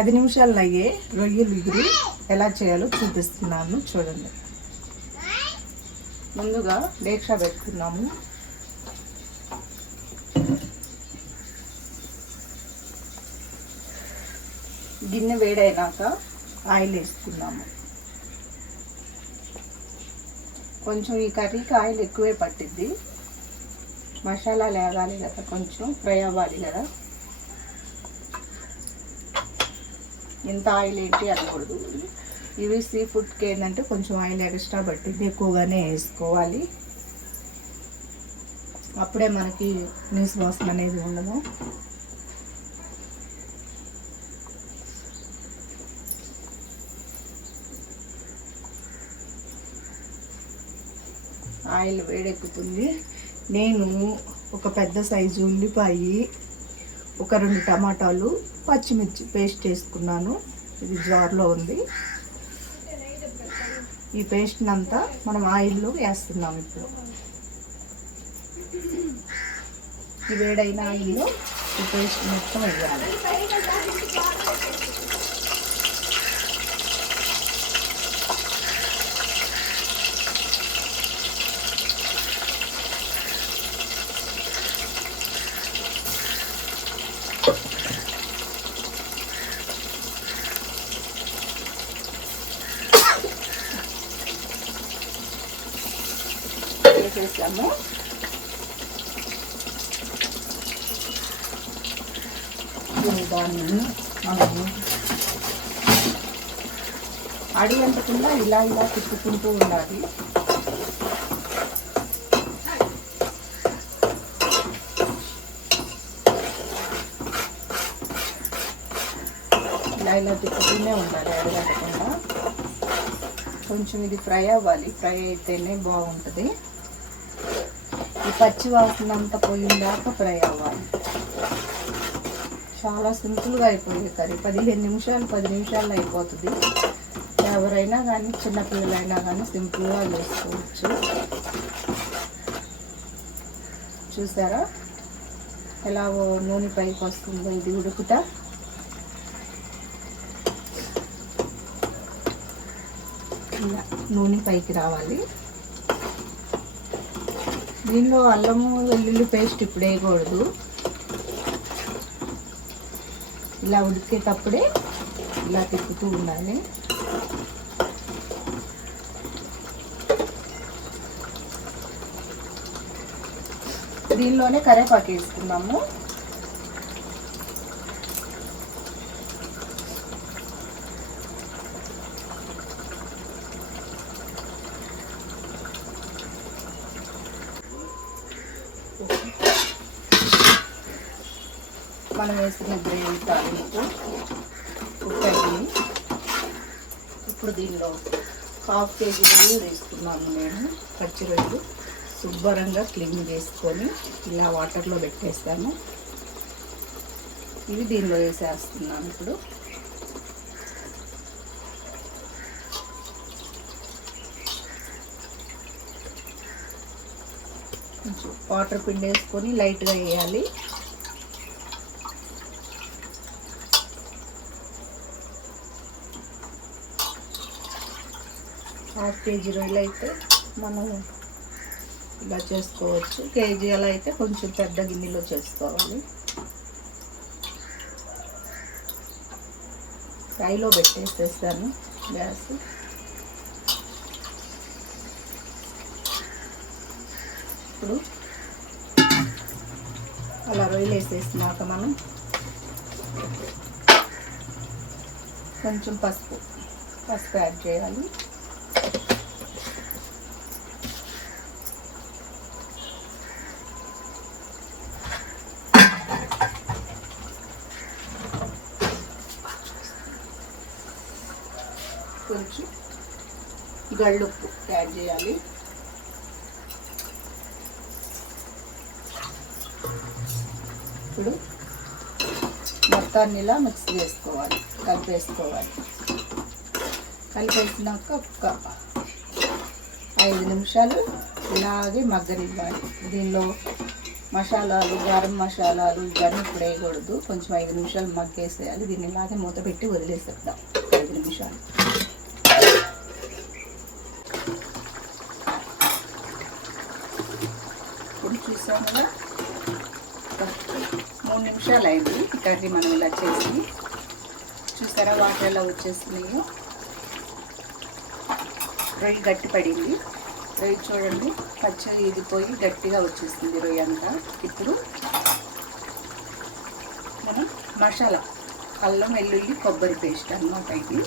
10 నిమిషాల్లో అయ్యే రొయ్యలు ఇగురు ఎలా చేయాలో చూపిస్తున్నాను చూడండి. ముందుగా డేక్షా పెట్టుకున్నాము. గిన్నె వేడైనాక ఆయిల్ వేసుకున్నాము. కొంచెం ఈ కర్రీకి ఆయిల్ ఎక్కువే పట్టిద్ది. మసాలా లేగాలి కదా, కొంచెం ఫ్రై అవ్వాలి కదా. ఎంత ఆయిల్ ఏంటి అనకూడదు. ఇవి సీ ఫుడ్కి ఏంటంటే కొంచెం ఆయిల్ ఎక్స్ట్రా పట్టింది, ఎక్కువగానే వేసుకోవాలి. అప్పుడే మనకి నీసు వాసన అనేది ఉండదు. ఆయిల్ వేడెక్కుతుంది. నేను ఒక పెద్ద సైజు ఉల్లిపాయ, ఒక 2 టమాటాలు, పచ్చిమిర్చి పేస్ట్ చేసుకున్నాను. ఇది జార్లో ఉంది. ఈ పేస్ట్ని అంతా మనం ఆయిల్లో వేస్తున్నాం. ఇప్పుడు ఈ వేడైన ఆయిల్లో ఈ పేస్ట్ మొత్తం వేయాలి. వేసేసాము. దాన్ని మనము అడుగంటకుండా ఇలా తిప్పుకుంటూ ఉండాలి. ఇలా తిప్పుతూనే ఉండాలి అడుగంటకుండా. కొంచెం ఇది ఫ్రై అవ్వాలి. ఫ్రై అయితేనే బాగుంటుంది. ఈ పచ్చి వాసన అంతా పోయిందాక ఫ్రై అవ్వాలి. చాలా సింపుల్గా అయిపోయింది కర్రీ. 15 నిమిషాలు 10 నిమిషాల్లో అయిపోతుంది. ఎవరైనా కానీ చిన్నపిల్లలైనా కానీ సింపుల్గా చేసుకోవచ్చు. చూసారా ఎలా నూనె పైకి వస్తుందో. ఇది ఉడుకుతా ఇలా నూనె పైకి రావాలి. దీనిలో అల్లము వెల్లుల్లి పేస్ట్ ఇప్పుడు వేయకూడదు. ఇలా ఉడికేటప్పుడే ఇలా తిప్పుతూ ఉండాలి. దీనిలోనే కరివేపాకు వేసుకున్నాము. మనం వేసుకున్న గ్రేవీ తాలింపు ఉప్పైంది. ఇప్పుడు దీనిలో 1/2 కేజీ రొయ్యలు తీసుకున్నాను నేను. పచ్చి రొయ్యలు శుభ్రంగా క్లీన్ చేసుకొని ఇలా వాటర్లో పెట్టేస్తాను. ఇవి దీనిలో వేసేస్తున్నాను. ఇప్పుడు కొంచెం వాటర్ పిండి వేసుకొని లైట్గా వేయాలి. ½ కేజీ రొయ్యలు అయితే మనం ఇలా చేసుకోవచ్చు. కేజీ అలా అయితే కొంచెం పెద్ద గిన్నెలో చేసుకోవాలి. ఫ్రైలో పెట్టేసేస్తాను గ్యాస్. ఇప్పుడు అలా రొయ్యలు వేసేసినాక మనం కొంచెం పసుపు యాడ్ చేయాలి. కొంచెం గళ్ళుప్పు యాడ్ చేయాలి. ఇప్పుడు మొత్తాన్ని ఇలా మిక్స్ చేసుకోవాలి, కలిపేసుకోవాలి. కలిపేసినాక ఒక 5 నిమిషాలు ఇలాగే మగ్గనివ్వాలి. దీనిలో మసాలాలు, గరం మసాలాలు ఇవన్నీ ఇప్పుడు వేయకూడదు. కొంచెం 5 నిమిషాలు మగ్గేసేయాలి. దీన్ని ఇలాగే మూత పెట్టి వదిలేసేద్దాం 5 నిమిషాలు. ఇప్పుడు చూసాం కదా, 3 నిమిషాలు అయింది కర్రీ మనం ఇలా చేసి. చూసారా వాటర్ ఎలా వచ్చేస్తున్నాయో. రొయ్యి గట్టి పడింది. రొయ్యి చూడండి పచ్చడి ఇది పోయి గట్టిగా వచ్చేస్తుంది రొయ్యి అంతా. ఇప్పుడు మనం మసాలా, అల్లం వెల్లుల్లి కొబ్బరి పేస్ట్ అన్నమాట ఇది.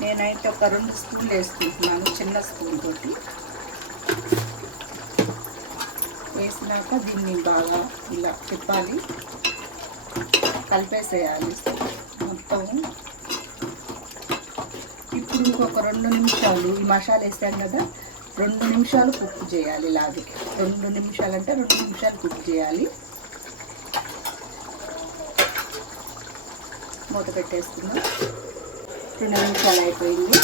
నేనైతే ఒక 2 స్పూన్లు వేసుకుంటున్నాను, చిన్న స్పూన్ తోటి వేసినాక దీన్ని బాగా ఇలా తిప్పాలి, కలిపేసేయాలి మొత్తం. ఇప్పుడు ఇంకొక 2 నిమిషాలు ఈ మసాలా వేసాం కదా, 2 నిమిషాలు కుక్ చేయాలి. ఇలాగే 2 నిమిషాలు అంటే 2 నిమిషాలు కుక్ చేయాలి. మూత పెట్టేస్తున్నాం. 2 నిమిషాలు అయిపోయింది.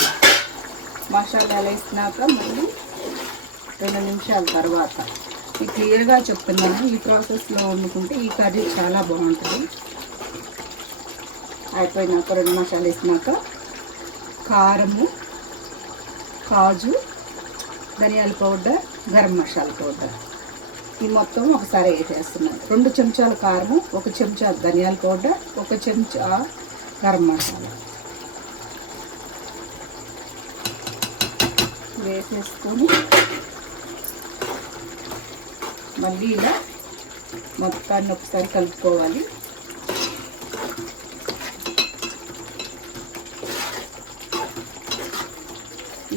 మసాలాలు వేసినాక మళ్ళీ 2 నిమిషాల తర్వాత ఇది క్లియర్గా చెప్తున్నాను. ఈ ప్రాసెస్లో వండుకుంటే ఈ కర్రీ చాలా బాగుంటుంది. అయిపోయినాక 2 మసాలా వేసినాక కారము, కాజు, ధనియాల పౌడర్, గరం మసాలా పౌడర్ ఈ మొత్తం ఒకసారి వేసేస్తున్నాను. 2 చెంచాల కారము, 1 చెంచా ధనియాల పౌడర్, 1 చెంచా గరం మసాలా వేసేసుకొని మళ్ళీ ఇలా మొత్తాన్ని ఒకసారి కలుపుకోవాలి.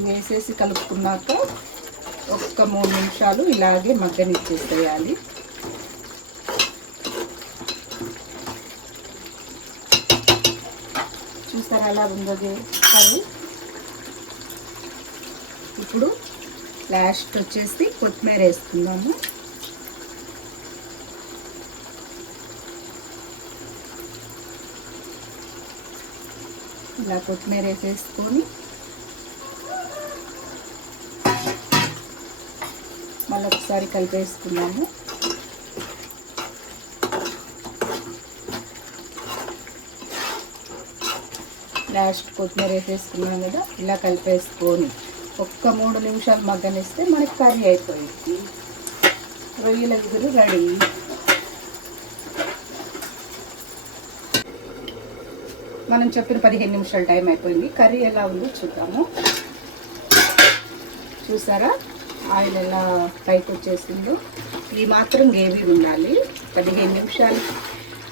వేసేసి కలుపుకున్నాక ఒక్క 3 నిమిషాలు ఇలాగే మగ్గనిచ్చేసేయాలి. చూసారా అలా ఉందో కర్రీ. ఇప్పుడు లాస్ట్ వచ్చేసి కొత్తిమీర వేసుకుందాము. ఇలా కొత్తిమీర వేసేసుకొని మళ్ళీ ఒకసారి కలిపేసుకున్నాము. లాస్ట్ కొత్తిమీర వేసేసుకున్నాం కదా, ఇలా కలిపేసుకొని ఒక్క 3 నిమిషాలు మగ్గనిస్తే మనకి కర్రీ అయిపోయింది. రొయ్యల ఇగురు రెడీ. మనం చెప్పిన 15 నిమిషాల టైం అయిపోయింది. కర్రీ ఎలా ఉందో చూద్దాము. చూసారా ఆయిల్ ఎలా పైకి వచ్చేసిందో. ఈ మాత్రం గ్రేవీ ఉండాలి. 15 నిమిషాలు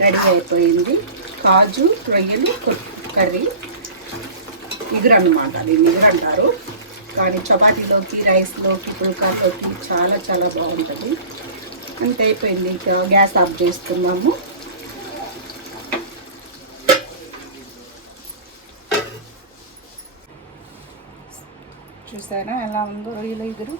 రెడీ అయిపోయింది. కాజు, రొయ్యలు కర్రీ ఇగురు అన్నమాట. దీన్ని ఇగురు అంటారు. కానీ చపాతీలోకి, రైస్లోకి, పుల్కాతోకి చాలా చాలా బాగుంటుంది. అంతే అయిపోయింది. ఇంకా గ్యాస్ ఆఫ్ చేస్తున్నాము. చూసారా ఎలా ఉందో రొయ్యల ఇగురు.